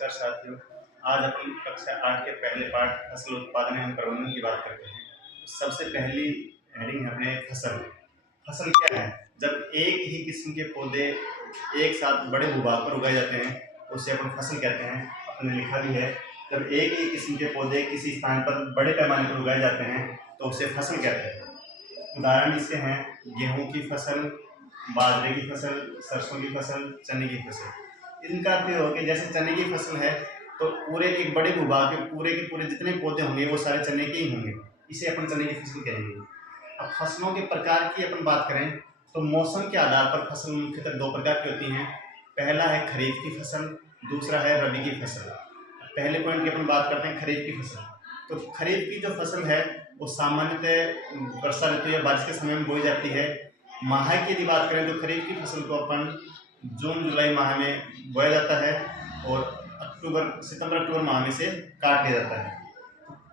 नमस्कार साथियों। आज अपन कक्षा 8 के पहले पाठ फसल उत्पादन एवं प्रबंधन की बात करते हैं। सबसे पहली हेडिंग है अपने फसल। फसल क्या है? जब एक ही किस्म के पौधे एक साथ बड़े भूभाग पर उगाए जाते हैं उसे अपन फसल कहते हैं। अपने लिखा भी है, जब एक ही किस्म के पौधे किसी स्थान पर बड़े पैमाने पर उगाए जाते हैं तो उसे फसल कहते हैं। उदाहरण इसके हैं गेहूं की फसल, बाजरे की फसल, सरसों की फसल, चने की फसल। इनका अर्थ हो कि जैसे चने की फसल है तो पूरे एक बड़े भूभाग के पूरे जितने पौधे होंगे वो सारे चने के ही होंगे, इसे अपन चने की फसल कहेंगे। अब फसलों के प्रकार की अपन बात करें तो मौसम के आधार पर फसल मुख्यतः दो प्रकार की होती हैं। पहला है खरीफ की फसल, दूसरा है रबी की फसल। पहले पॉइंट की अपन बात करते हैं खरीफ की फसल। तो खरीफ की जो फसल है वो सामान्यतः वर्षा ऋतु या बारिश के समय में बोई जाती है। माह की यदि बात करें तो खरीफ की फसल को अपन जून जुलाई माह में बोया जाता है और सितंबर अक्टूबर माह में से काट लिया जाता है।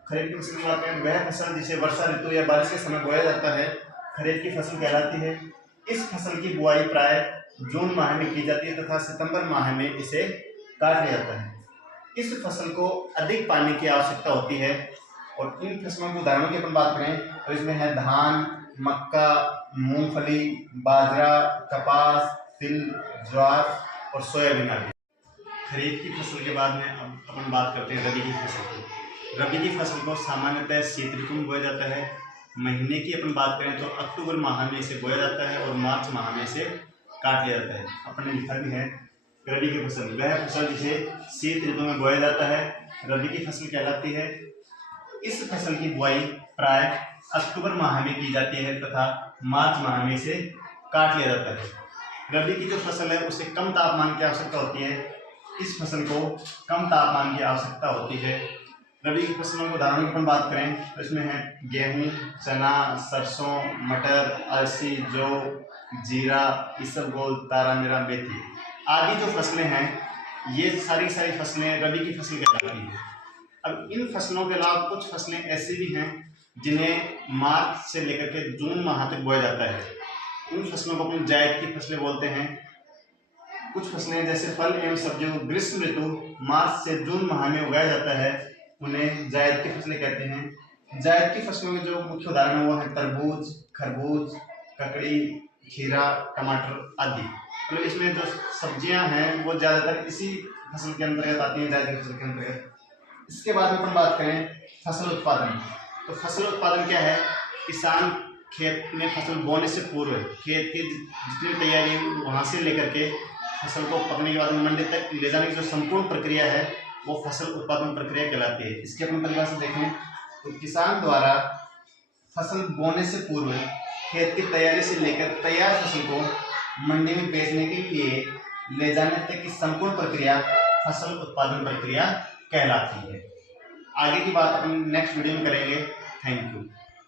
खरीफ की फसल की बात करें वह फसल जिसे वर्षा ऋतु या बारिश के समय बोया जाता है खरीफ की फसल कहलाती है। इस फसल की बुआई प्राय जून माह में की जाती है तथा सितंबर माह में इसे काट लिया जाता है। इस फसल को अधिक पानी की आवश्यकता होती है और इन फसलों के उदाहरणों की अपन बात करें तो इसमें है धान, मक्का, मूंगफली, बाजरा, कपास, तिल, ज्वार और सोयाबीन आदि। खरीफ की फसल के बाद में अब अपन बात करते हैं रबी की फसल की। रबी की फसल को सामान्यतः शीत ऋतु में बोया जाता है। महीने की अपन बात करें तो अक्टूबर माह में इसे बोया जाता है और मार्च माह में इसे काट लिया जाता है। अपने लिखा भी है रबी की फसल वह फसल जिसे शीत ऋतु में बोया जाता है रबी की फसल कहलाती है। इस फसल की बुआई प्राय अक्टूबर माह में की जाती है तथा मार्च माह में इसे काट लिया जाता है। रबी की जो फसल है उसे कम तापमान की आवश्यकता होती है। इस फसल को कम तापमान की आवश्यकता होती है। रबी की फसलों के उदाहरणों की अपन बात करें तो इसमें है गेहूं, चना, सरसों, मटर, अलसी, जौ, जीरा, इसबगोल, तारा मीरा, मेथी आदि जो फसलें हैं ये सारी फसलें रबी की फसल कहलाती हैं। अब इन फसलों के अलावा कुछ फसलें ऐसी भी हैं जिन्हें मार्च से लेकर के जून माह तक बोया जाता है। उन फसलों को अपन जायद की फसलें बोलते हैं। कुछ फसलें जैसे फल एवं सब्जियों को ग्रीष्म ऋतु मार्च से जून माह में उगाया जाता है, उन्हें जायद की फसलें कहते हैं। जायद की फसलों में जो मुख्य उदाहरण है वो है तरबूज, खरबूज, ककड़ी, खीरा, टमाटर आदि। मतलब इसमें जो सब्जियां हैं वो ज़्यादातर इसी फसल के अंतर्गत आती हैं, जायद की फसल के अंतर्गत। इसके बाद में अपन बात करें फसल उत्पादन। तो फसल उत्पादन क्या है? किसान खेत में फसल बोने से पूर्व खेत की जितनी तैयारी वहाँ से लेकर के फसल को पकने के बाद मंडी तक ले जाने की जो संपूर्ण प्रक्रिया है वो फसल उत्पादन प्रक्रिया कहलाती है। इसके अपन परिभाषा देखें तो किसान द्वारा फसल बोने से पूर्व खेत की तैयारी से लेकर तैयार फसल को मंडी में बेचने के लिए ले जाने तक की संपूर्ण प्रक्रिया फसल उत्पादन प्रक्रिया कहलाती है। आगे की बात अपन नेक्स्ट वीडियो में करेंगे। Thank you.